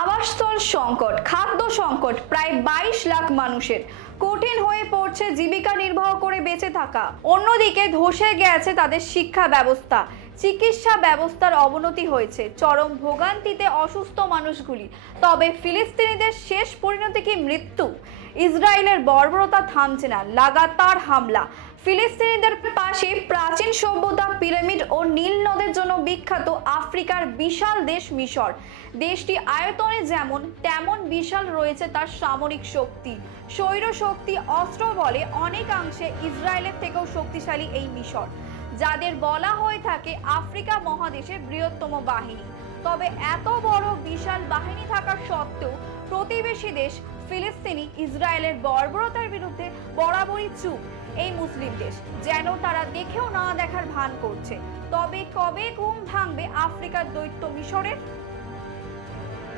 আবাসস্থল সংকট, খাদ্য সংকট, প্রায় বাইশ লাখ মানুষের। কঠিন হয়ে পড়ছে জীবিকা নির্বাহ করে বেঁচে থাকা। অন্যদিকে ধসে গেছে তাদের শিক্ষা ব্যবস্থা। চিকিৎসা ব্যবস্থার অবনতি হয়েছে। চরম ভোগান্তিতে অসুস্থ মানুষগুলি। তবে ফিলিস্তিনিদের শেষ পরিণতি কি মৃত্যু? ইসরায়েলের বর্বরতা থামছে না। লাগাতার হামলা। ফিলিস্তিনিদের পাশে প্রাচীন সভ্যতা, পিরামিড ও নীল নদের জন্য বিখ্যাত আফ্রিকার বিশাল দেশ মিশর। দেশটি আয়তনে যেমন, তেমন বিশাল রয়েছে তার সামরিক শক্তি। সৌর শক্তি অস্ত্র বলে অনেকাংশে ইসরায়েলের থেকেও শক্তিশালী এই মিশর। যাদের বলা হয়ে থাকে আফ্রিকা মহাদেশের বৃহত্তম বাহিনী। তবে এত বড় বিশাল বাহিনী থাকার সত্ত্বেও প্রতিবেশী দেশ ফিলিস্তিনি ইসরায়েলের বর্বরতার বিরুদ্ধে বরাবরই চুপ এই মুসলিম দেশ, যেন তারা দেখেও না দেখার ভান করছে। তবে কবে ঘুম ভাঙবে আফ্রিকার দৈত্য মিশরের?